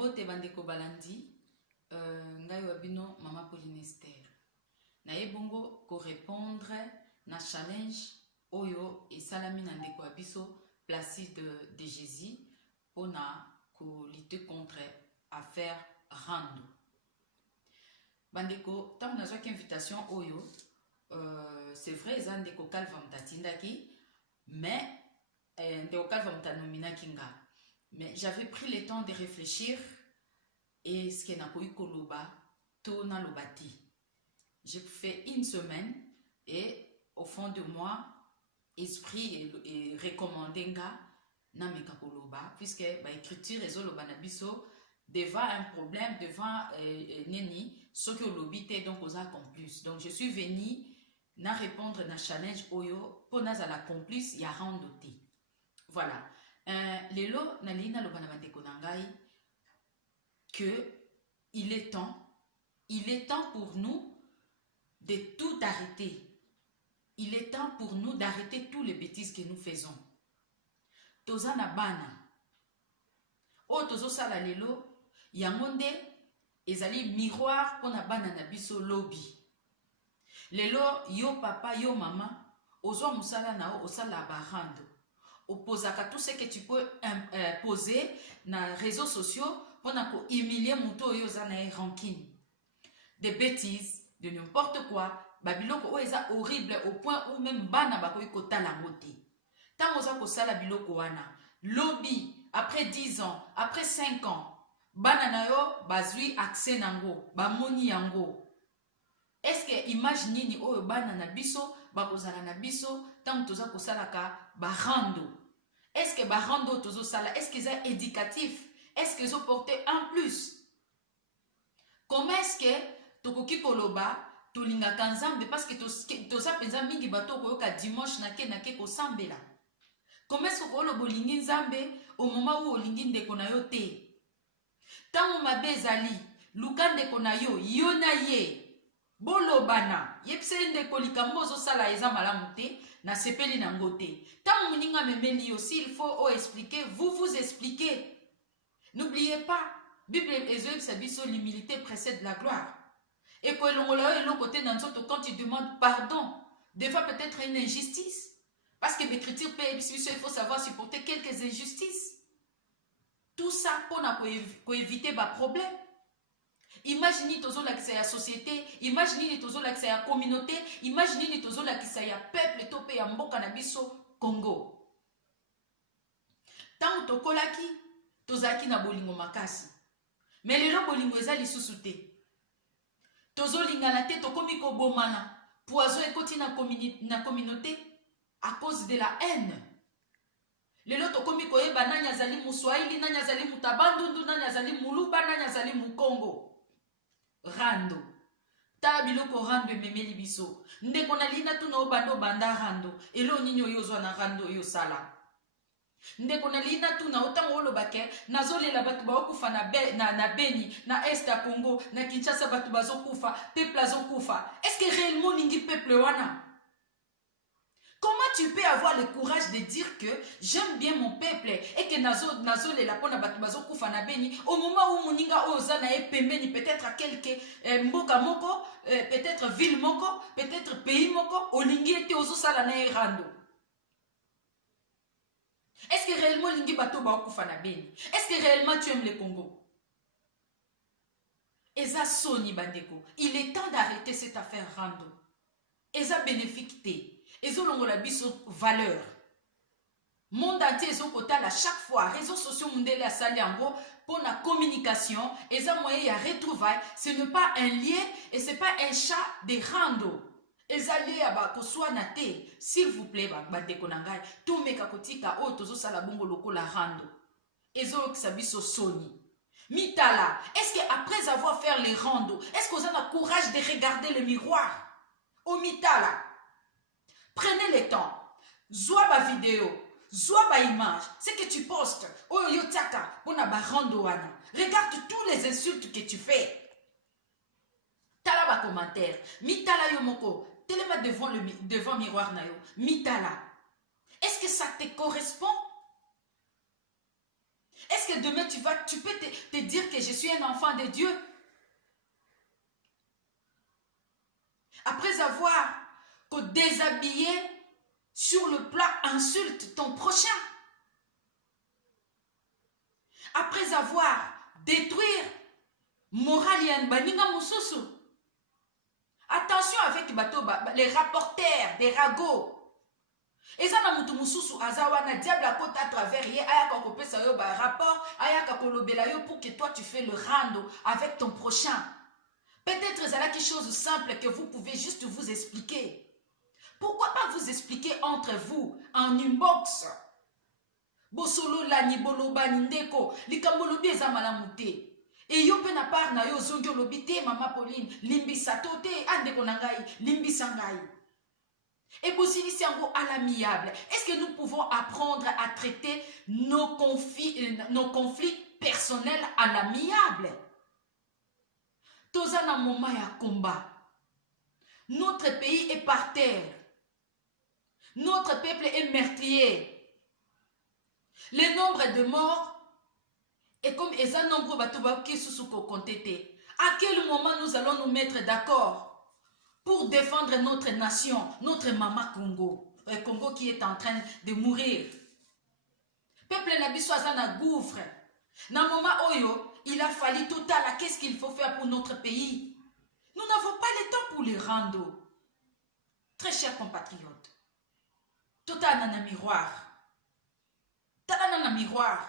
Mbote bandeko balandi, ngai wabino Mama Pauline Esther. Na ebongo ko répondre na challenge oyo et salami na ndeko abiso Placide de Jésus pour na ko lutter contre affaire rando. Bandeko tant na zoki invitation oyo c'est vrai za ndeko Calva mtatindaki mais ndeko Calva mtanominaki nga. Mais j'avais pris le temps de réfléchir et ce qui n'a pas eu koloba, tona lobati. J'ai fait une semaine et au fond de moi, esprit et recommandé nga na meka koloba puisque ba écriture et zoloba na biso devant un problème devant neni ce que lobité donc aux accomplices. Donc je suis venu na répondre na challenge oyo pour na la complice ya randoté. Voilà. Lelo na lina lo banabande konangai que il est temps pour nous de tout arrêter. Il est temps pour nous d'arrêter toutes les bêtises que nous faisons. Tozana bana. O tozo sala lelo yangonde ezali miroir pona bana na biso lobby. Lelo yo papa yo mama ozo musala nao osala barando. Opposaka tout ce que tu peux poser dans les réseaux sociaux pour humilier muto yo zana ranking. Des bêtises, de n'importe quoi, babiloko oeza horrible au point où même bana bako yikota la moté. Tant oza ko sala biloko wana, lobby après 10 ans, après 5 ans, bana na yo bazui accès nango, bamoni yango. Est-ce que image nini oyo bana na biso bakozala na biso tant toza ko salaka barando? Est-ce que barando tozo sala, est-ce qu'ils sont éducatifs? Est-ce qu'ils ont porté un plus? Comment est-ce que tokoki koloba tolinga kanzambe parce que toza penza mingi bato koyoka dimanche nake ko sambela? Comment est-ce que kolo bolingi nzambe au moment où olingi ndeko na yo te? Tango mabe ezali luka ndeko na yo yo na ye bolobana yepse ndeko likambo zo sala eza malamu te na sepeli na ngote. Tant moninga memeli aussi il faut expliquer, vous expliquez. N'oubliez pas, Bible Ezoïe Sabiso, l'humilité précède la gloire. Et quand l'on côté dans notre quand tu demandes pardon, devant peut-être une injustice. Parce que l'écriture il faut savoir supporter quelques injustices. Tout ça pour éviter des problèmes. Imaginez tous l'accès à la société, imaginez tous l'accès à la communauté, imaginez tous l'accès à peuple topé à mboka na biso Congo. Tant to kolaki tozaki na bolingo makasi. Mais lelo bolingo ezali susute. Tozo lingana te tokomi ko bomana. Poison ekoti na communauté à cause de la haine. Lelo tokomi ko yeba nanya zali muswahili, nanya zali mutabandundu, nanya zali muluba, nanya zali mukongo. Rando. Ta biloko rando memeli biso. Ndeko na lina tu na obando banda rando. Elo ninyo yozwa na rando yo sala. Ndeko na lina tu na otango olobake nazole la batu ba okufa na Beni, na Est à Congo, na Kinshasa batu bazokufa, peuple azokufa. Est-ce que réellement ningi peuple wana? Comment tu peux avoir le courage de dire que j'aime bien mon peuple et que nazole la pona batu bazokufa na Beni au moment où moninga oza na epemeni peut-être à quelques mboka moko, peut-être ville moko, peut-être pays moko, olingi ete ozo sala na rando? Est-ce que réellement lingi bato ba okufa na Beni? Est-ce que réellement tu aimes le Congo? Eza soni bandeko. Il est temps d'arrêter cette affaire rando. Eza bénéfique te. Ezo longola biso valeur. Monde entier ezo kotala chaque fois réseaux sociaux mundele asali yango pour la communication. Eza moyen ya retrouvailles. Ce n'est pas un lien et c'est pas un chat de rando. Ezali aba koswa na te, s'il vous plaît bandeko nangai, tout meka kotika o tozo sala bongo lokola rando. Ezo kisabiso soni. Mitala, est-ce que après avoir fait les rando, est-ce que vous avez le courage de regarder le miroir? Au mitala. Prenez le temps. Zoa ba vidéo, zoa ba image, ce que tu postes, o yotaka pona ba rando wana. Regarde tous les insultes que tu fais. Tala ba commentaire, mitala yomoko. Téléma devant miroir nayo. Mitala. Est-ce que ça te correspond? Est-ce Est-ce que demain tu peux te dire que je suis un enfant de Dieu? Après avoir déshabillé sur le plat, insulte ton prochain. Après avoir détruire moral et baninga mususu. Attention avec les rapporteurs, des ragots. Et ça na mutu mususu azawana diable à côté à travers ye ayaka kopesa yo ba rapport ayaka kolobela yo pour que toi tu fais le rando avec ton prochain. Peut-être c'est là quelque chose de simple que vous pouvez juste vous expliquer. Pourquoi pas vous expliquer entre vous en inbox? Bosolo la ni boloba ni ndeko likambolobi eza malamu te. Et yo pe na part na yo zongi olobi te mama Pauline limbisa to te andeko na ngai limbisa ngai. Et bosilisi yango à l'amiable. Est-ce que nous pouvons apprendre à traiter nos conflits personnels à l'amiable? Toza na moment ya combat. Notre pays est par terre. Notre peuple est meurtrier. Le nombre de morts est comme un nombre qui sous compté. À quel moment nous allons nous mettre d'accord pour défendre notre nation, notre maman Congo, Congo qui est en train de mourir? Peuple nabiso na gouffre. Na moment oyo, il a fallu total. Qu'est-ce qu'il faut faire pour notre pays? Nous n'avons pas le temps pour les rando. Très chers compatriotes, total nana miroir. Tala nana miroir.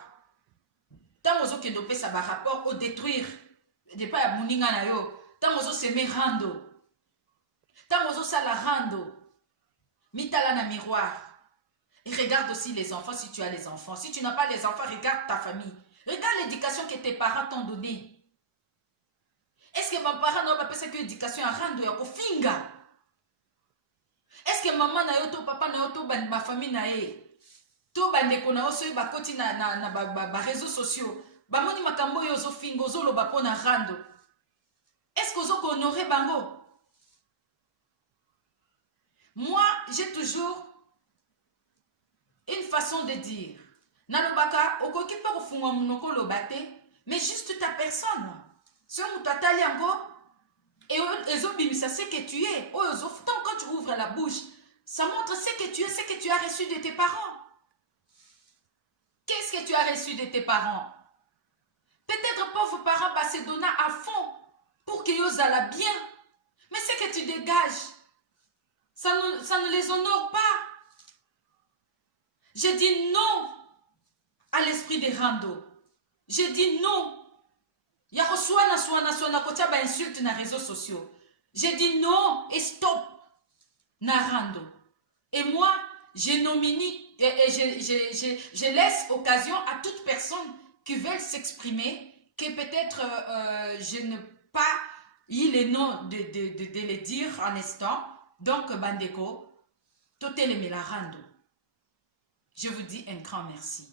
Tant ozo kendo pesa ba rapport au détruire. De pas ya muninga na yo. Tant ozo seme rando. Tant ozo sala rando. Mitala na miroir. Et regarde aussi les enfants si tu as les enfants. Si tu n'as pas les enfants, regarde ta famille. Regarde l'éducation que tes parents t'ont donnée. Est-ce que mes parents n'ont pas pensé que l'éducation a rendu à kofinga? Est-ce que maman na yo to papa na yo to ma famille na ye? To bandeko na yo so ba koti na réseaux sociaux. Ba moni makambo yo zo fingo zo lo ba pona rando. Est-ce que zo ko honorer bango? Moi, j'ai toujours une façon de dire. Nalobaka, okoki pa kofunga munoko lobate, mais juste ta personne. Ce mutatali yango, et ezobimisa ce que tu es. Tant quand tu ouvres la bouche, ça montre ce que tu es, ce que tu as reçu de tes parents. Qu'est-ce que tu as reçu de tes parents? Peut-être pauvres parents se donnent à fond pour qu'ils aillent bien. Mais ce que tu dégages, ça ne les honore pas. Je dis non à l'esprit des rando. Je dis non. Il y a na kotia ba insulte na réseaux sociaux. Je dis non et stop na rando. Et moi, je nomine et je laisse occasion à toute personne qui veut s'exprimer, que peut-être je n'ai pas eu le nom de le dire en instant. Donc, Bandeko, totele me la rando. Je vous dis un grand merci.